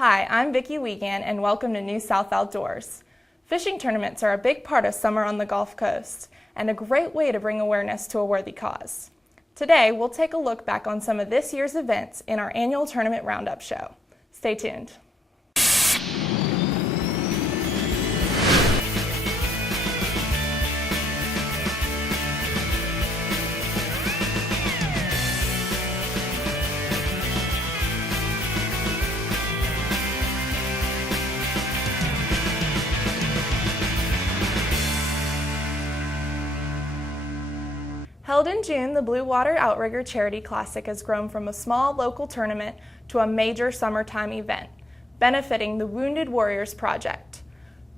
Hi, I'm Vicki Wiegand and welcome to New South Outdoors. Fishing tournaments are a big part of summer on the Gulf Coast and a great way to bring awareness to a worthy cause. Today, we'll take a look back on some of this year's events in our annual tournament roundup show. Stay tuned. Held in June, the Blue Water Outrigger Charity Classic has grown from a small local tournament to a major summertime event, benefiting the Wounded Warriors Project.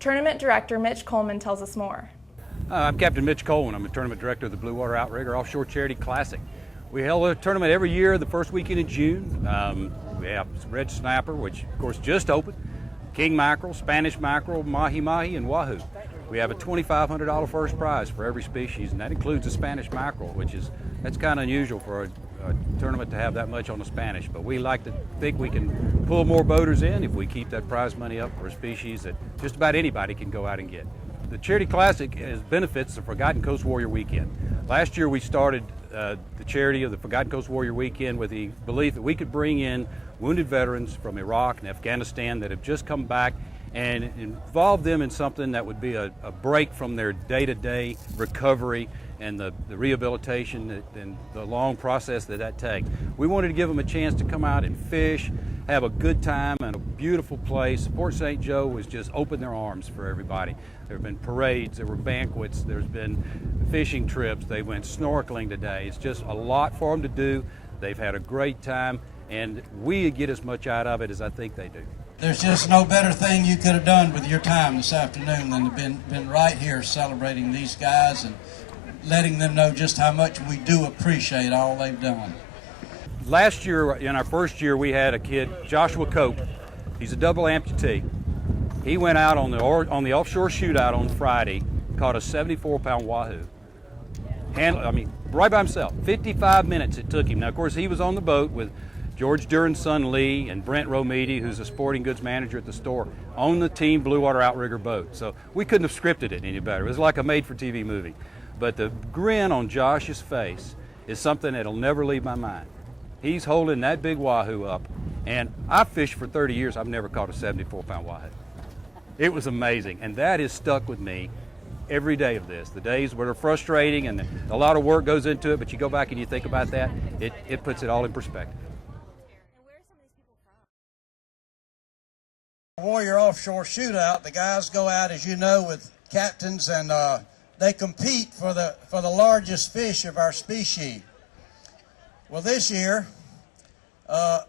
Tournament Director Mitch Coleman tells us more. I'm Captain Mitch Coleman. I'm the Tournament Director of the Blue Water Outrigger Offshore Charity Classic. We held a tournament every year the first weekend in June. We have red snapper, which of course just opened, king mackerel, Spanish mackerel, mahi-mahi, and wahoo. We have a $2,500 first prize for every species, and that includes the Spanish mackerel, that's kind of unusual for a tournament to have that much on the Spanish. But we like to think we can pull more boaters in if we keep that prize money up for a species that just about anybody can go out and get. The Charity Classic benefits the Forgotten Coast Warrior Weekend. Last year we started the charity of the Forgotten Coast Warrior Weekend with the belief that we could bring in wounded veterans from Iraq and Afghanistan that have just come back and involve them in something that would be a break from their day-to-day recovery and the rehabilitation and the long process that takes. We wanted to give them a chance to come out and fish, have a good time in a beautiful place. Port St. Joe was just open their arms for everybody. There have been parades, there were banquets, there's been fishing trips, they went snorkeling today. It's just a lot for them to do. They've had a great time, and we get as much out of it as I think they do. There's just no better thing you could have done with your time this afternoon than to been right here celebrating these guys and letting them know just how much we do appreciate all they've done. Last year, in our first year, we had a kid, Joshua Cope. He's a double amputee. He went out on the offshore shootout on Friday, caught a 74-pound wahoo. Right by himself. 55 minutes it took him. Now, of course, he was on the boat with George Duran's son Lee and Brent Romedy, who's a sporting goods manager at the store, on the team Blue Water Outrigger boat. So we couldn't have scripted it any better. It was like a made-for-TV movie. But the grin on Josh's face is something that'll never leave my mind. He's holding that big wahoo up, and I've fished for 30 years. I've never caught a 74-pound wahoo. It was amazing, and that has stuck with me every day of this. The days where they're frustrating and a lot of work goes into it, but you go back and you think about that, it puts it all in perspective. Warrior Offshore Shootout, the guys go out, as you know, with captains, and they compete for the largest fish of our species. Well, this year,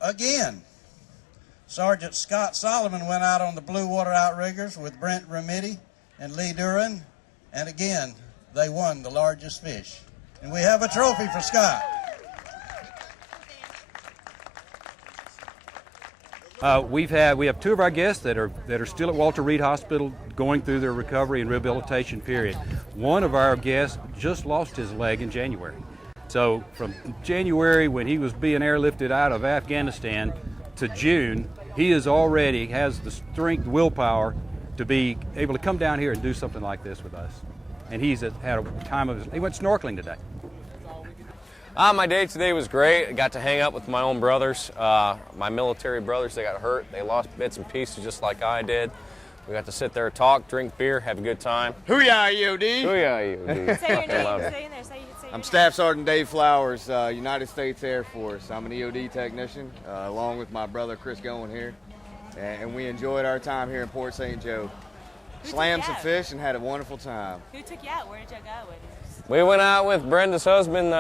again, Sergeant Scott Solomon went out on the Blue Water Outriggers with Brent Romedy and Lee Duran, and again, they won the largest fish. And we have a trophy for Scott. We have two of our guests that are still at Walter Reed Hospital going through their recovery and rehabilitation period. One of our guests just lost his leg in January. So from January, when he was being airlifted out of Afghanistan, to June, he has the strength, willpower to be able to come down here and do something like this with us. And he's had a time of he went snorkeling today. My day today was great. I got to hang out with my own brothers, my military brothers. They got hurt. They lost bits and pieces just like I did. We got to sit there, talk, drink beer, have a good time. Hoo-yah, EOD! Hoo-yah, EOD. Say your name. Say in there. Say I'm Staff Sergeant Dave Flowers, United States Air Force. I'm an EOD technician, along with my brother Chris Goen here. And we enjoyed our time here in Port St. Joe. Slammed some fish and had a wonderful time. Who took you out? Where did you go with? We went out with Brenda's husband,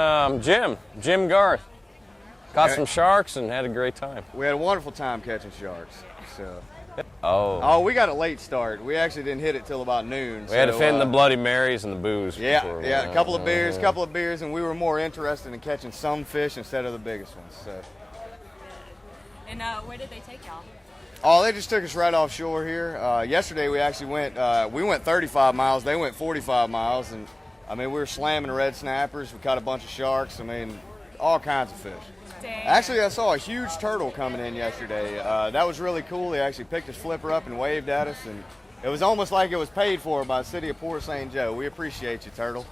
Jim Garth. Caught some sharks and had a great time. We had a wonderful time catching sharks. So. Oh, we got a late start. We actually didn't hit it till about noon. We had to fit in the Bloody Marys and the booze. Yeah, a couple of beers, and we were more interested in catching some fish instead of the biggest ones. So. And where did they take y'all? Oh, they just took us right offshore here. Yesterday we actually went 35 miles. They went 45 miles, and we were slamming red snappers. We caught a bunch of sharks. all kinds of fish. Dang. Actually, I saw a huge turtle coming in yesterday. That was really cool. He actually picked his flipper up and waved at us, and it was almost like it was paid for by the city of Port St. Joe. We appreciate you, turtle.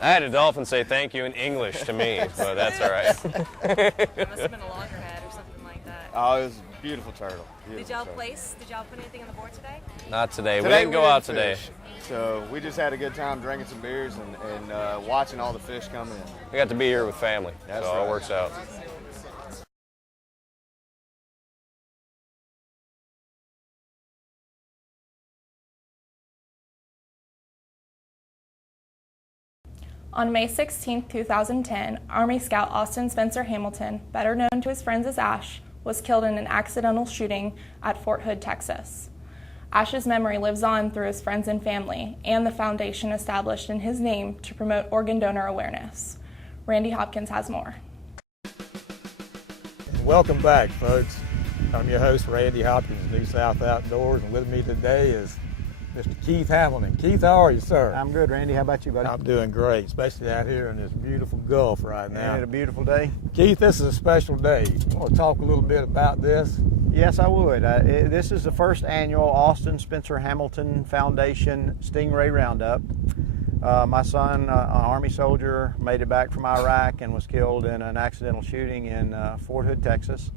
I had a dolphin say thank you in English to me, but that's all right. It must have been a loggerhead or something like that. Oh, it was a beautiful turtle. Did y'all put anything on the board today? Not today. We Today didn't go out today. fish. So we just had a good time drinking some beers and watching all the fish come in. We got to be here with family, That's so right. it works out. On May 16, 2010, Army Scout Austin Spencer Hamilton, better known to his friends as Ash, was killed in an accidental shooting at Fort Hood, Texas. Ash's memory lives on through his friends and family and the foundation established in his name to promote organ donor awareness. Randy Hopkins has more. Welcome back, folks. I'm your host, Randy Hopkins, New South Outdoors, and with me today is Mr. Keith Hamilton. Keith, how are you, sir? I'm good, Randy. How about you, buddy? I'm doing great, especially out here in this beautiful Gulf right now. Ain't it a beautiful day? Keith, this is a special day. You want to talk a little bit about this? Yes, I would. This is the first annual Austin Spencer Hamilton Foundation Stingray Roundup. My son, an Army soldier, made it back from Iraq and was killed in an accidental shooting in Fort Hood, Texas.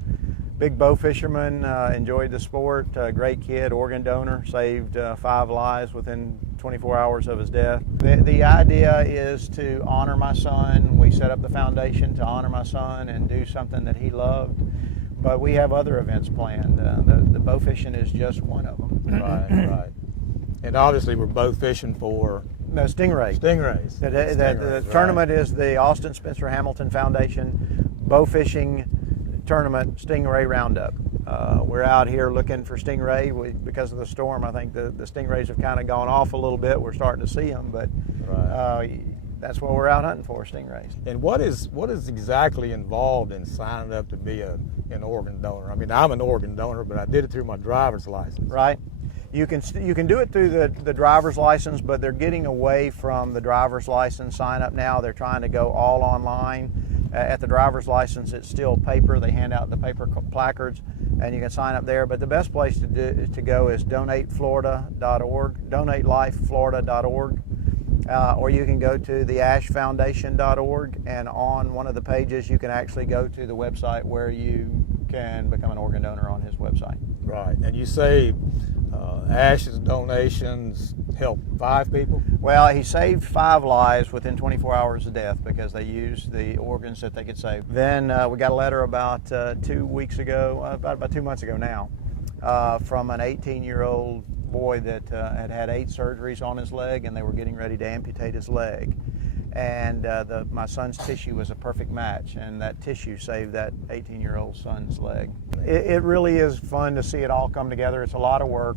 Big bow fisherman, enjoyed the sport, great kid, organ donor, saved 5 lives within 24 hours of his death. The idea is to honor my son. We set up the foundation to honor my son and do something that he loved. But we have other events planned. The bow fishing is just one of them. Right. And obviously we're both fishing for No, stingrays. stingrays. The tournament is the Austin Spencer Hamilton Foundation Bow Fishing Tournament Stingray Roundup. We're out here looking for stingray. Because of the storm, I think the stingrays have kind of gone off a little bit. We're starting to see them, but that's what we're out hunting for, stingrays. And what is exactly involved in signing up to be an organ donor? I mean, I'm an organ donor, but I did it through my driver's license. Right. You can do it through the driver's license, but they're getting away from the driver's license sign up now. They're trying to go all online. At the driver's license, it's still paper. They hand out the paper placards, and you can sign up there. But the best place to go is donateflorida.org, donatelifeflorida.org, or you can go to theashfoundation.org, and on one of the pages, you can actually go to the website where you can become an organ donor on his website. Right. And you say Ash's donations help 5 people? Well, he saved 5 lives within 24 hours of death because they used the organs that they could save. Then we got a letter about 2 weeks ago, about 2 months ago now, from an 18-year-old boy that had 8 surgeries on his leg, and they were getting ready to amputate his leg. And my son's tissue was a perfect match, and that tissue saved that 18-year-old son's leg. It really is fun to see it all come together. It's a lot of work,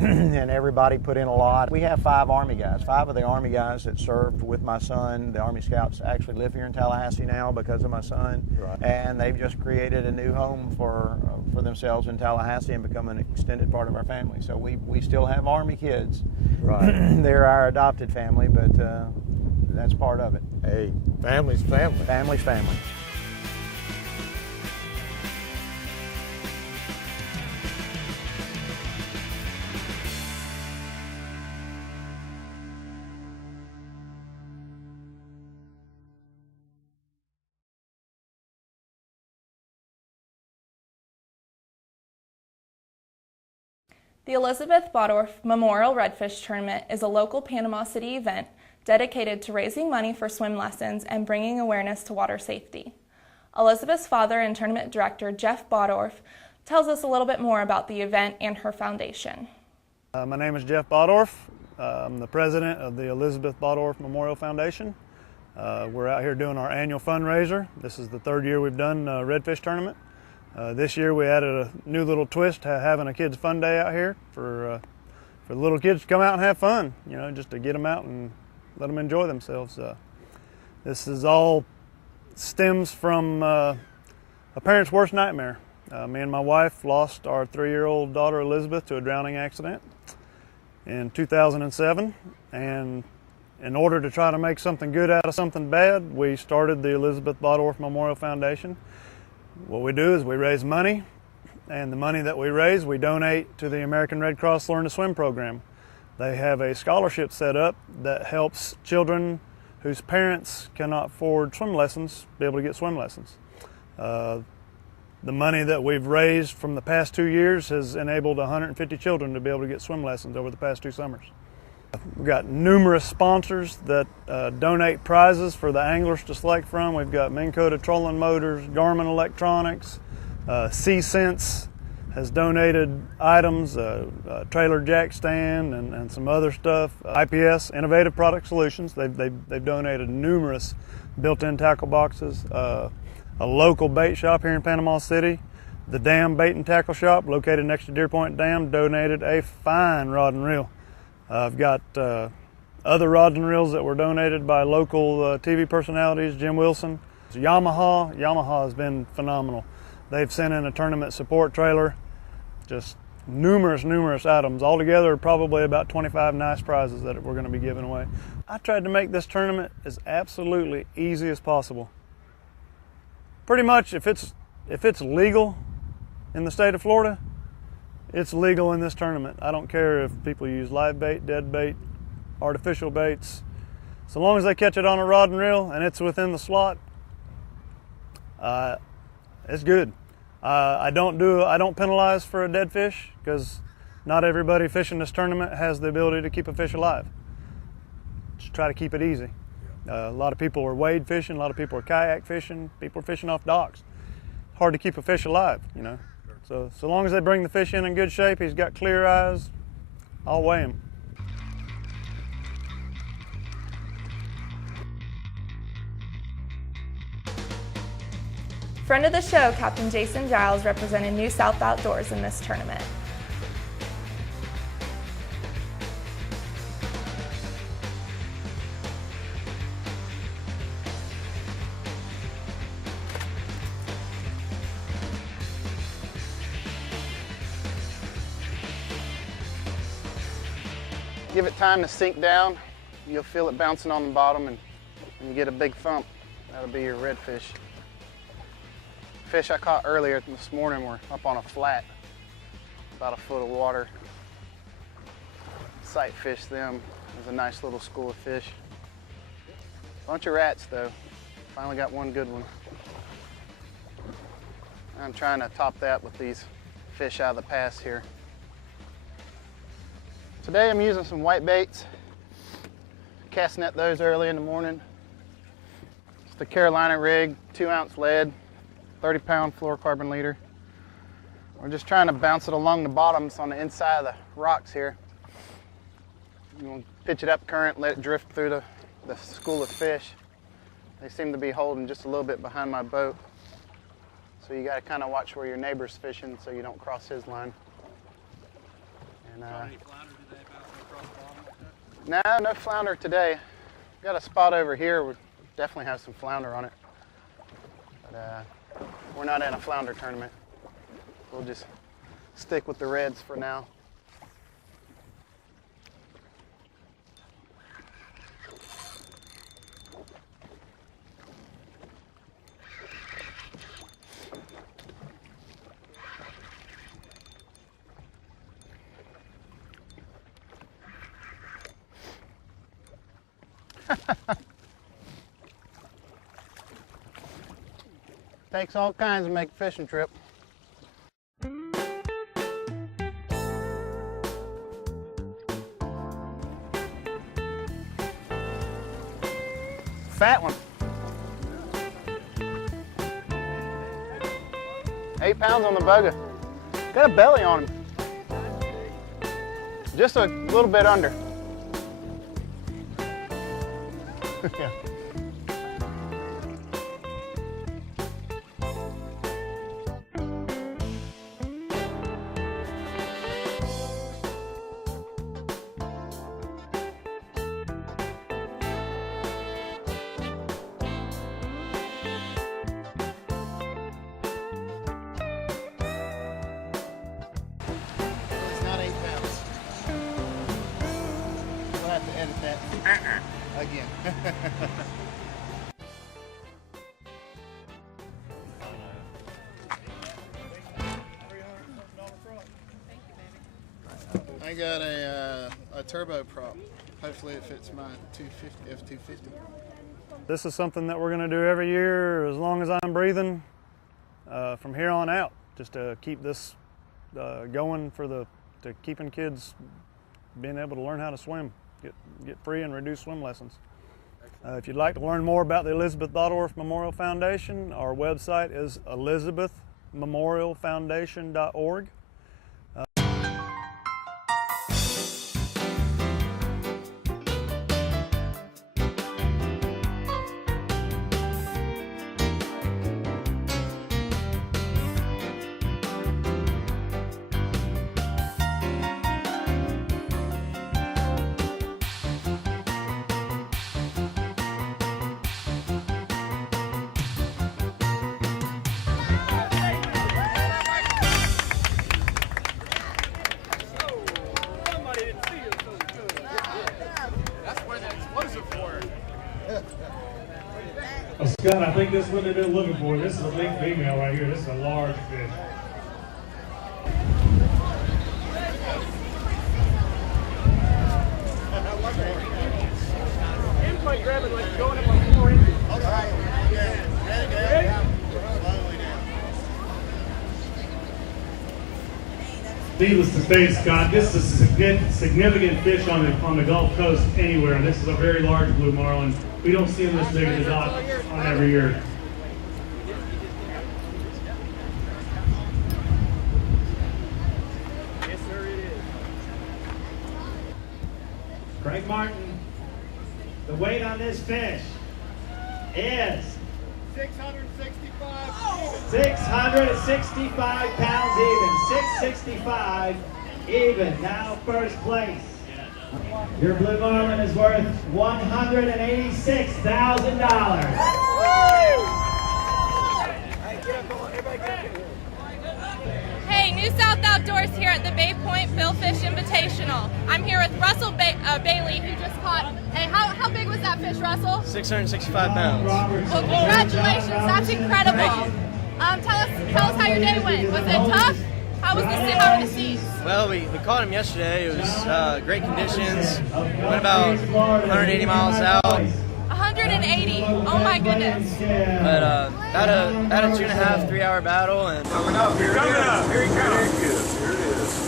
and everybody put in a lot. We have 5 Army guys, 5 of the Army guys that served with my son. The Army Scouts actually live here in Tallahassee now because of my son, Right. and they've just created a new home for themselves in Tallahassee and become an extended part of our family. So we still have Army kids. Right. They're our adopted family, but that's part of it. Hey, family's family. Family's family. The Elizabeth Bodorf Memorial Redfish Tournament is a local Panama City event dedicated to raising money for swim lessons and bringing awareness to water safety. Elizabeth's father and tournament director, Jeff Bodorf, tells us a little bit more about the event and her foundation. My name is Jeff Bodorf. I'm the president of the Elizabeth Bodorf Memorial Foundation. We're out here doing our annual fundraiser. This is the 3rd year we've done a redfish tournament. This year we added a new little twist, having a kids' fun day out here for the little kids to come out and have fun, just to get them out and let them enjoy themselves. This is all stems from a parent's worst nightmare. Me and my wife lost our 3-year-old daughter Elizabeth to a drowning accident in 2007, and in order to try to make something good out of something bad, we started the Elizabeth Bodorf Memorial Foundation. What we do is we raise money, and the money that we raise we donate to the American Red Cross Learn to Swim program. They have a scholarship set up that helps children whose parents cannot afford swim lessons be able to get swim lessons. The money that we've raised from the past 2 years has enabled 150 children to be able to get swim lessons over the past 2 summers. We've got numerous sponsors that donate prizes for the anglers to select from. We've got Minn Kota Trolling Motors, Garmin Electronics, C-Sense has donated items, a trailer jack stand and some other stuff. IPS, Innovative Product Solutions, they've donated numerous built-in tackle boxes. A local bait shop here in Panama City, the Dam Bait and Tackle Shop located next to Deer Point Dam, donated a fine rod and reel. I've got other rods and reels that were donated by local TV personalities, Jim Wilson. Yamaha has been phenomenal. They've sent in a tournament support trailer, just numerous items. Altogether, probably about 25 nice prizes that we're going to be giving away. I tried to make this tournament as absolutely easy as possible. Pretty much, if it's legal in the state of Florida, it's legal in this tournament. I don't care if people use live bait, dead bait, artificial baits. So long as they catch it on a rod and reel and it's within the slot, it's good. I don't penalize for a dead fish because not everybody fishing this tournament has the ability to keep a fish alive. Just try to keep it easy. A lot of people are wade fishing, a lot of people are kayak fishing, people are fishing off docks. Hard to keep a fish alive, you know. So long as they bring the fish in good shape, he's got clear eyes, I'll weigh him. Friend of the show, Captain Jason Giles represented New South Outdoors in this tournament. Give it time to sink down. You'll feel it bouncing on the bottom and you get a big thump. That'll be your redfish. Fish I caught earlier this morning were up on a flat, about a foot of water. Sight fished them. It was a nice little school of fish. Bunch of rats though. Finally got one good one. I'm trying to top that with these fish out of the pass here. Today I'm using some white baits. Cast net those early in the morning. It's the Carolina rig, 2-ounce lead, 30-pound fluorocarbon leader. We're just trying to bounce it along the bottoms on the inside of the rocks here. You want to pitch it up current, let it drift through the school of fish. They seem to be holding just a little bit behind my boat. So you got to kind of watch where your neighbor's fishing so you don't cross his line. And, no flounder today. Got a spot over here. We definitely have some flounder on it. But we're not in a flounder tournament. We'll just stick with the reds for now. Takes all kinds to make a fishing trip. Fat one. 8 pounds on the boga. Got a belly on him. Just a little bit under. Yeah. It's not 8 pounds. We'll have to edit that. I got a turbo prop. Hopefully it fits my 250 F250. This is something that we're going to do every year as long as I'm breathing from here on out, just to keep this going to keeping kids being able to learn how to swim, get free and reduced swim lessons. If you'd like to learn more about the Elizabeth Bottorff Memorial Foundation, our website is elizabethmemorialfoundation.org. Oh, Scott, I think this is what they've been looking for. This is a big female right here. This is a large fish. Grab it like going up on 4 inches. Needless to say, Scott, this is a significant fish on the Gulf Coast anywhere. This is a very large blue marlin. We don't see them this big at the dock on every year. Yes, sir, it is. Craig Martin, the weight on this fish is 665 pounds even. 665 even. Now first place. Your blue marlin is worth $186,000. Hey, New South Outdoors here at the Bay Point Billfish Invitational. I'm here with Russell Bailey, who just caught. Hey, how big was that fish, Russell? 665 pounds. Well, congratulations, that's incredible. Tell us how your day went. Was it tough? How were the seas? Well, we caught him yesterday. It was great conditions. Went about 180 miles out. 180. Oh my goodness. But had a 2.5, 3 hour battle and coming up. Here it is. Here he comes. Here it is.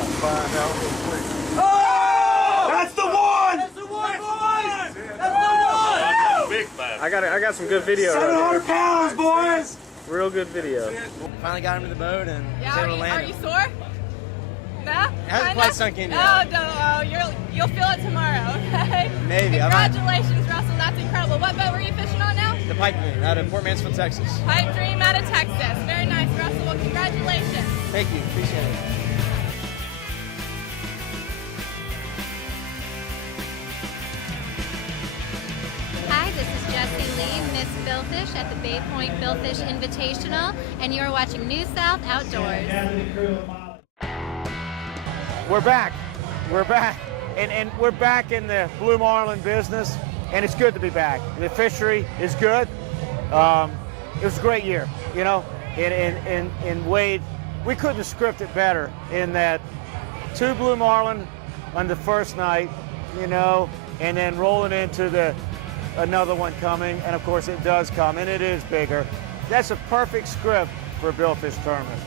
I'll find out real quick. Oh! That's the one! That's the one, boys! That's the one! Big five. I got some good video. 700 pounds, boys! Real good video. Finally got him to the boat and was able to land Are him. you sore? No? It hasn't quite sunk in yet. Oh, no, you'll feel it tomorrow, okay? Maybe. Congratulations, Russell. That's incredible. What boat were you fishing on now? The Pipe Dream out of Port Mansfield, Texas. Pipe Dream out of Texas. Very nice, Russell. Well, congratulations. Thank you. Appreciate it. Hi, this is Jessie Lee, Miss Billfish at the Bay Point Billfish Invitational, and you're watching New South Outdoors. We're back. We're back. And we're back in the blue marlin business, and it's good to be back. The fishery is good. It was a great year, you know. In Wade, we couldn't script it better in that 2 blue marlin on the first night, you know, and then rolling into another one coming, and of course it does come, and it is bigger. That's a perfect script for a billfish tournament.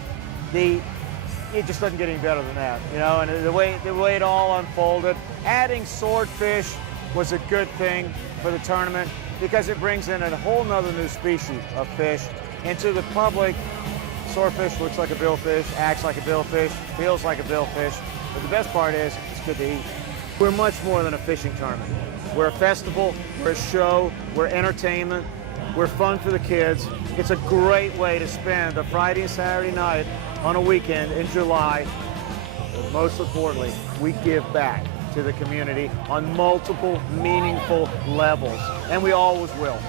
It just doesn't get any better than that, you know, and the way it all unfolded. Adding swordfish was a good thing for the tournament because it brings in a whole nother new species of fish. And to the public, swordfish looks like a billfish, acts like a billfish, feels like a billfish, but the best part is it's good to eat. We're much more than a fishing tournament. We're a festival, we're a show, we're entertainment, we're fun for the kids. It's a great way to spend a Friday and Saturday night on a weekend in July. But most importantly, we give back to the community on multiple meaningful levels, and we always will.